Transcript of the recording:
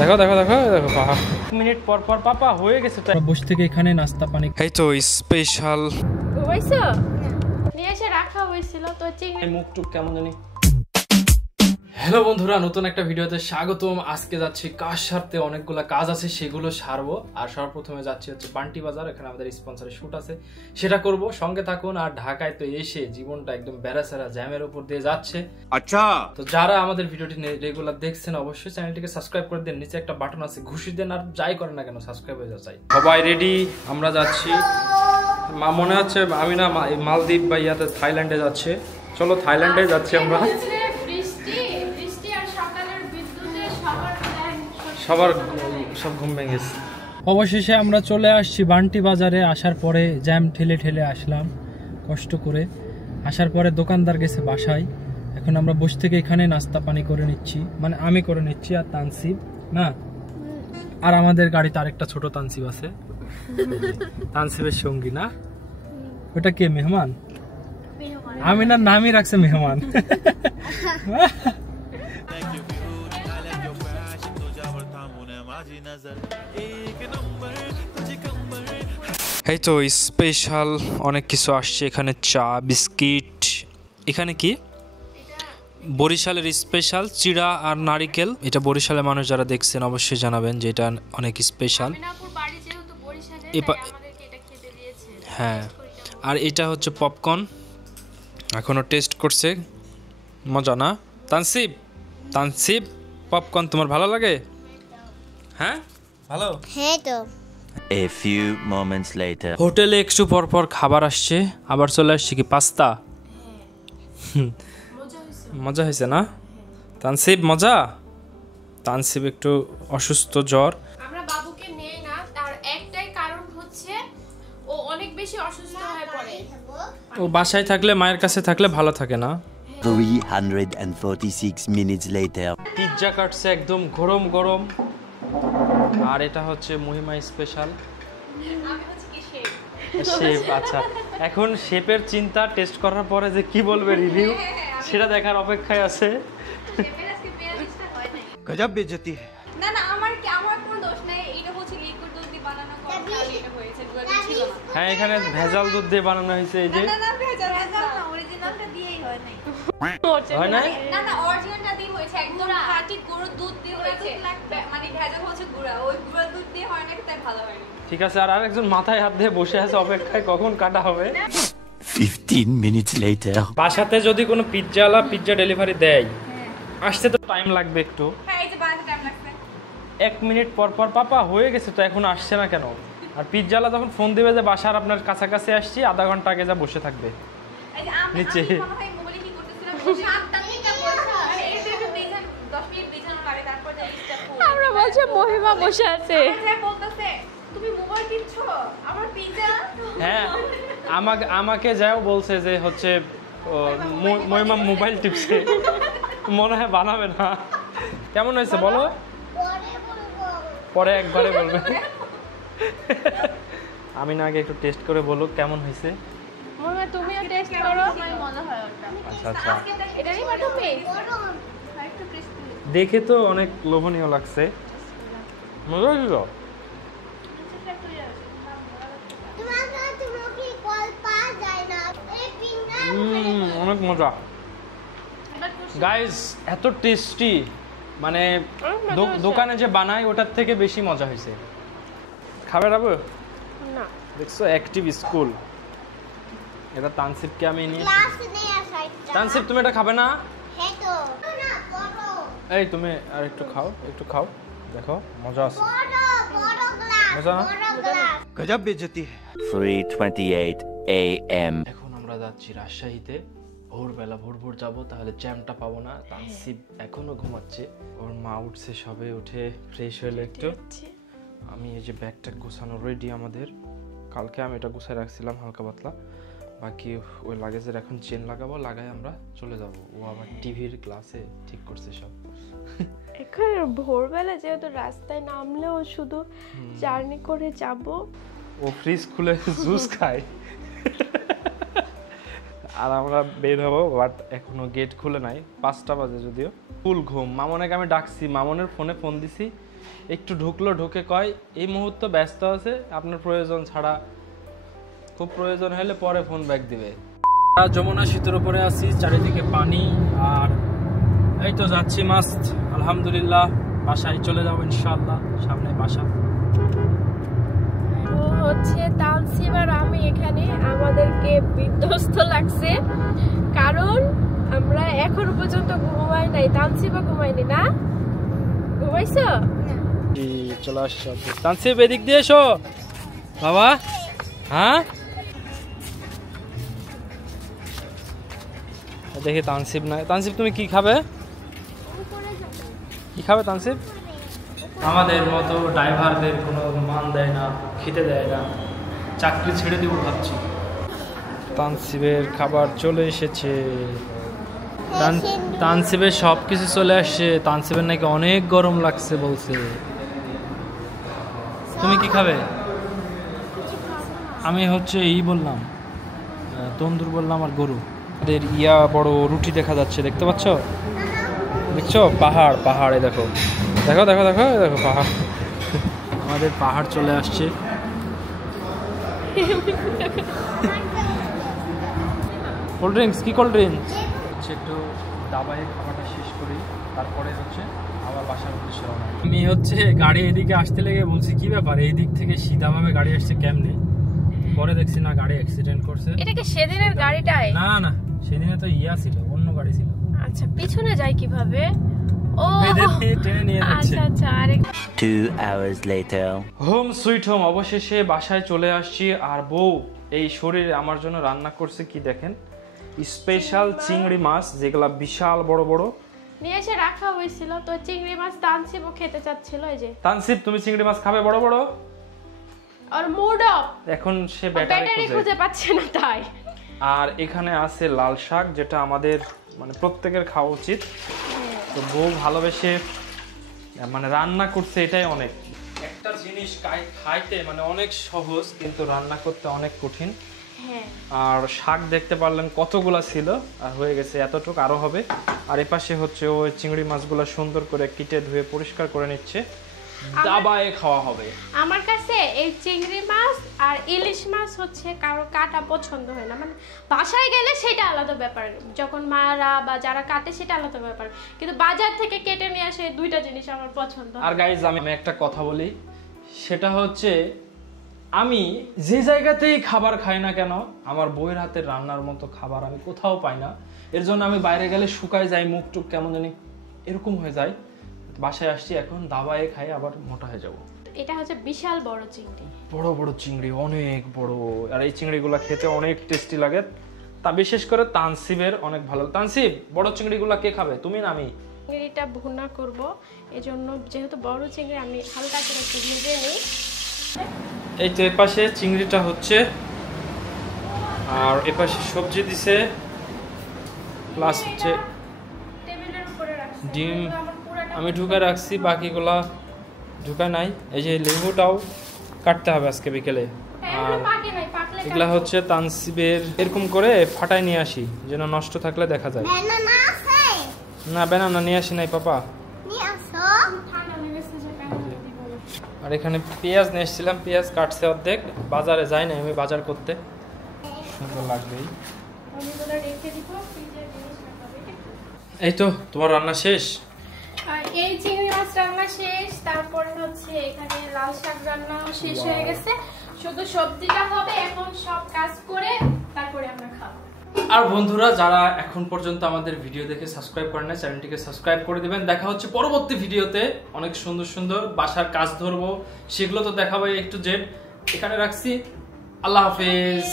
দেখো দেখো দেখো দেখো পাপা 1 মিনিট পর পর পাপা হয়ে গেছে তো বসে থেকে এখানে নাস্তা পানি এই তো স্পেশাল হইছে নিয়ে এসে রাখা হয়েছিল তো চিংড়ি মুখটুক কেমন জানি। হ্যালো বন্ধুরা, নতুন একটা ভিডিওতে স্বাগতম। আজকে যাচ্ছি কাজ সারতে, অনেকগুলো কাজ আছে সেগুলো সারবো। আর সর্বপ্রথমে যাচ্ছি হচ্ছে বান্টি বাজার, এখানে আমাদের স্পন্সরের শুট আছে, সেটা করব। সঙ্গে থাকুন। আর ঢাকায় তো এসে জীবনটা একদম বেড়াচেরা জ্যামের উপর দিয়ে যাচ্ছে। আচ্ছা, তো যারা আমাদের ভিডিওটি রেগুলার দেখছেন অবশ্যই চ্যানেলটিকে সাবস্ক্রাইব করে দেন, নিচে একটা বাটন আছে ঘুষি দেন, আর যাই করেন না কেন সাবস্ক্রাইব হয়ে যাচ্ছে। সবাই রেডি, আমরা যাচ্ছি। মনে হচ্ছে আমি না মালদ্বীপ বা ইয়াতে থাইল্যান্ডে যাচ্ছে। চলো থাইল্যান্ডে যাচ্ছি আমরা। সবার সব ঘুম ভেঙে গেছে। অবশেষে আমরা চলে আসছি বান্টি বাজারে। আসার পরে জ্যাম ঠেলে ঠেলে আসলাম কষ্ট করে। আসার পরে দোকানদার গেছে বাসায়। এখন আমরা বসে থেকে এখানে নাস্তা পানি করে নিচ্ছি, মানে আমি করে নিচ্ছি আর তানসিব না। আর আমাদের গাড়িতে আরেকটা ছোট তানসিব আছে, তানসিবের সঙ্গী না। ওটা কে? মেহমান। আমি না নামই রাখছে মেহমান। এই তো স্পেশাল অনেক কিছু আসছে এখানে, চা বিস্কিট। এখানে কি বরিশালের স্পেশাল চিড়া আর নারিকেল। এটা বরিশালের মানুষ যারা দেখছেন অবশ্যই জানাবেন যে এটা অনেক স্পেশাল। হ্যাঁ, আর এটা হচ্ছে পপকর্ন, এখনো টেস্ট করছে। মজা না তানসিব? তানসিব পপকর্ন তোমার ভালো লাগে? হ্যাঁ ভালো। হ্যাঁ তো। A few moments later. হোটেলে একটু পর পর খাবার আসছে, আবার চলে আসছে কি পাস্তা। মজা হয়েছে না তানসিব? মজা। তানসিব একটু অসুস্থ, জ্বর। আমরা বাবুকে নেই না, তার একটাই কারণ হচ্ছে ও অনেক বেশি অসুস্থ হয়ে পড়ে। ও বাসায় থাকলে, মায়ের কাছে থাকলে ভালো থাকে না। 346 minutes later. পিৎজা কাটছে একদম গরম গরম। আর এটা হচ্ছে মহিমা স্পেশাল শেফ। আচ্ছা, এখন শেফের চিন্তা, টেস্ট করার পরে যে কি বলবে রিভিউ সেটা দেখার অপেক্ষায় আছে। গজব বেজতি। না না, আমার কোনো দোষ নাই। এটা হচ্ছে লিকুইড দুধ দিয়ে বানানো, এটা হয়েছে গুঁড়া দুধ ছিল না। হ্যাঁ, এখানে ভেজাল দুধ দিয়ে বানানো হয়েছে। এই যে না না, ভেজাল না, অরিজিনালটা দিয়েই হয় নাই। হয় না? না না, অরিজিনালটা দিয়ে হয়েছে, একদম খাঁটি গরুর দুধ দিয়ে হয়েছে। মানে ভেজাল হচ্ছে গুঁড়া, ওই গুঁড়া দুধ দিয়ে হয় না, তাই ভালো হয়নি। ঠিক আছে। আর আরেকজন মাথায় হাত দিয়ে বসে আছে অপেক্ষায় কখন কাটা হবে। 15 minutes later. বাসাতে যদি কোনো পিৎজাওয়ালা পিৎজা ডেলিভারি দেয়, আসতে তো টাইম লাগবে একটু। হ্যাঁ, এই যে বানাতে টাইম লাগছে। 1 মিনিট পর পর পাপা হয়ে গেছে তো, এখন আসছে না কেন? আর পিৎজাওয়ালা যখন ফোন দিবে যে বাসার আপনার কাছাকাছি আসছি, আধা ঘন্টা আগে যা বসে থাকবে এই যে নিচে। আমি মনে হয় মোবাইলে কি করতেছিলাম, 7টা থেকে বসা এসে একটু 10 মিনিট বিছানো লাগে, তারপর যে স্টেপ আমরা বলছি মহিমা বসে আছে, যে বলতেছে তুমি মোবাইল টিপছো, আমার পিজ্জা। হ্যাঁ, আমাকে যাও বলছে যে হচ্ছে মহিমা মোবাইল টিপছে, মনে হয় বানাবে না। কেমন হয়েছে বলো? পরে একবারে বলবে। আমি না আগে একটু টেস্ট করে বলো কেমন হয়েছে। মহিমা তুমিও টেস্ট করো, মজা হয় ওটা। আচ্ছা আচ্ছা, এটারই বাটো মে একটু ক্রিস্পি। দেখে তো অনেক লোভনীয় লাগছে। মজা হয়েছিল। অনেক মজা গাইস, এত টেস্টি, মানে দোকানে যে বানায় ওটার থেকে বেশি মজা হয়েছে। খাবে রাবো না? দেখছো অ্যাক্টিভ স্কুল। এটা তানসিবকে আমি নিয়ে। তানসিব তুমি এটা খাবে না? এই তুমি আর একটু খাও, একটু খাও, দেখো মজা আছে। মজা না? গজব বেজতি। 3:28 a.m. এখন আমরা যাচ্ছি রাজশাহীতে। ভোরবেলা ভোর যাবো, তাহলে জ্যামটা পাবো না। তানসিব এখনো ঘুমাচ্ছে, ওর মা উঠছে সবে, উঠে ফ্রেশ হলে একটু। আমি এই যে ব্যাগটা গোছানো রেডি আমাদের। কালকে আমি এটা গুছাই রাখছিলাম হালকা পাতলা, বাকি ওই লাগেজের এখন চেন লাগাবো, লাগাই আমরা চলে যাব। ও আবার টিভির ক্লাসে ঠিক করছে সব। এখানে ভোরবেলা যেহেতু রাস্তায় নামলেও শুধু জার্নি করে যাব। ও ফ্রিজ খুলে জুস খায় আর আমরা বের হবো, বাট এখনো গেট খুলে নাই, 5টা বাজে যদিও। ফুল ঘুম। মামনকে আমি ডাকছি, মামনের ফোনে ফোন দিছি, একটু ঢুকলো, ঢুকে কয় এই মুহূর্তে ব্যস্ত আছে, আপনার প্রয়োজন ছাড়া, খুব প্রয়োজন হলে পরে ফোন ব্যাক দিবে। যমুনা সেতুর উপরে আছি, চারিদিকে পানি, আর এই তো যাচ্ছি মাস্ট আলহামদুলিল্লাহ বাসায় চলে যাবো ইনশাআল্লাহ, সামনে বাসা। ও হচ্ছে তানসিব আর আমি এখানে, আমাদেরকে বিধ্বস্ত লাগছে কারণ আমরা এখনো পর্যন্ত ঘুমাই নাই। তানসিবও ঘুমাইনি না? ঘুমাইছো? চলে আসছো তানসিব, এদিক দিয়ে এসো বাবা। হ্যাঁ দেখি তানসিব না। তানসিব তুমি কি খাবে? কি খাবে তানসিব? আমাদের মতো ড্রাইভারদের কোনো মান দেয় না, খেতে দেয় না, চাকরি ছেড়ে দিব ভাবছি। তানসিবের খাবার চলে এসেছে, তানসিবের সব কিছু চলে আসছে। তানসিবের নাকি অনেক গরম লাগছে বলছে। তুমি কি খাবে? আমি হচ্ছে বললাম তন্দুর বললাম আর গরু। এদের বড় রুটি দেখা যাচ্ছে, দেখতে পাচ্ছ? দেখছো পাহাড়, পাহাড়ে দেখো দেখো দেখো দেখো দেখো পাহাড়। আমাদের পাহাড় চলে আসছে। কোল্ড ড্রিঙ্কস, কি কোল্ড ড্রিঙ্কস? হচ্ছে একটু দাবায় খাবারটা শেষ করি, তারপরে হচ্ছে আবার বাসার উদ্দেশ্যে রওনা। আমি হচ্ছে গাড়ি এদিকে আসতে লেগে বলছি কি ব্যাপার, এই দিক থেকে সিধাভাবে গাড়ি আসছে কেমনে, পরে দেখছি না গাড়ি অ্যাক্সিডেন্ট করছে। এটা কি সেদিনের গাড়িটাই? না না, সেদিনে তো ছিল, অন্য গাড়ি ছিল। আচ্ছা, পিছনে যাই কিভাবে? ও টেনে নিয়ে যাচ্ছে। আচ্ছা আচ্ছা, আরে 2 hours later. Home sweet home, অবশেষে বাসায় চলে আসছি। আর বউ এই শরীরে আমার জন্য রান্না করছে কি দেখেন, স্পেশাল চিংড়ি মাছ, যেগুলা বিশাল বড় বড় নিয়ে এসে রাখা হয়েছিল। তো চিংড়ি মাছ তানসিবও খেতে চাচ্ছিল। এই যে তানসিব, তুমি চিংড়ি মাছ খাবে বড় বড়? আর মুড অফ, এখন সে ব্যাটারি ব্যাটারি খুঁজে পাচ্ছে না তাই। আর এখানে আছে লাল শাক, যেটা আমাদের মানে প্রত্যেকের খাওয়া উচিত। তো বউ ভালোবেসে মানে রান্না করছে, এটাই অনেক। একটা জিনিস খাইতে মানে অনেক সহজ, কিন্তু রান্না করতে অনেক কঠিন। হ্যাঁ, আর শাক দেখতে পারলেন কতগুলা ছিল, আর হয়ে গেছে এতটুকু, আরো হবে। আর এপাশে হচ্ছে ওই চিংড়ি মাছগুলো সুন্দর করে কেটে ধুয়ে পরিষ্কার করে নিচ্ছে, দাবায় খাওয়া হবে। আমার কাছে এই চিংড়ি মাছ আর ইলিশ মাছ হচ্ছে কারো কাটা পছন্দ হয় না, মানে বাসায় গেলে সেটা আলাদা ব্যাপার, যখন মারা বা যারা কাটে সেটা আলাদা ব্যাপার, কিন্তু বাজার থেকে কেটে নিয়ে আসে দুইটা জিনিস আমার পছন্দ। আর গাইজ আমি একটা কথা বলি, সেটা হচ্ছে আমি যে জায়গাতেই খাবার খাই না কেন, আমার বউয়ের হাতের রান্নার মতো খাবার আমি কোথাও পাই না। এর জন্য আমি বাইরে গেলে শুকায় যাই, মুখ টুক কেমন জানি এরকম হয়ে যায়। বাসায় আসছি এখন, দাবায় খাই আবার মোটা হয়ে যাবো। এটা হচ্ছে বিশাল বড় চিংড়ি, বড় বড় চিংড়ি, অনেক বড়। আর এই চিংড়িগুলো খেতে অনেক টেস্টি লাগে, তা বিশেষ করে তানসিবের অনেক ভালো। তানসিব, বড় চিংড়িগুলো কে খাবে, তুমি না আমি? চিংড়িটা ভুনা করব, এজন্য যেহেতু বড় চিংড়ি আমি হালকা করে একটু ভেজে নিই। এই তো এপাশে চিংড়িটা হচ্ছে, আর এপাশে সবজি দিছে, প্লাস হচ্ছে টেবিলের উপরে রাখছি, ডিম আমার পুরাটা আমি ঢুকে রাখছি, বাকিগুলা ঢুকা নাই। এই যে লেবুটাও কাটতে হবে আজকে বিকেলে। আর পাকে নাই, পাকলে এগুলা হচ্ছে তানসিবের, এরকম করে ফাটায় নিয়ে আসি যেন নষ্ট থাকলে দেখা যায়। না বেনানা নিয়ে আসি নাই পাপা। ঠান্ডা হয়ে গেছে যে কেন দিব না। আর এখানে পেঁয়াজ নিয়ে এসেছিলাম, পেঁয়াজ কাটছে অর্ধেক, বাজারে যাই না আমি বাজার করতে, সুন্দর লাগবেই। আমি এগুলো রেখে দিব, ফ্রিজে জিনিস রাখা হবে। এই তো তোমার রান্না শেষ? আর এই চিংড়ি মাছ রান্না শেষ, তারপরে হচ্ছে এখানে লাল শাক রান্না শেষ হয়ে গেছে, শুধু সবজিটা হবে। এখন সব কাজ করে তারপরে আমরা খাবো। আর বন্ধুরা, যারা এখন পর্যন্ত আমাদের ভিডিও দেখে সাবস্ক্রাইব করেন না, চ্যানেলটিকে সাবস্ক্রাইব করে দিবেন। দেখা হচ্ছে পরবর্তী ভিডিওতে, অনেক সুন্দর সুন্দর বাসার কাজ ধরবো, সেগুলো তো দেখাবো একটু জেড। এখানে রাখছি, আল্লাহ হাফেজ।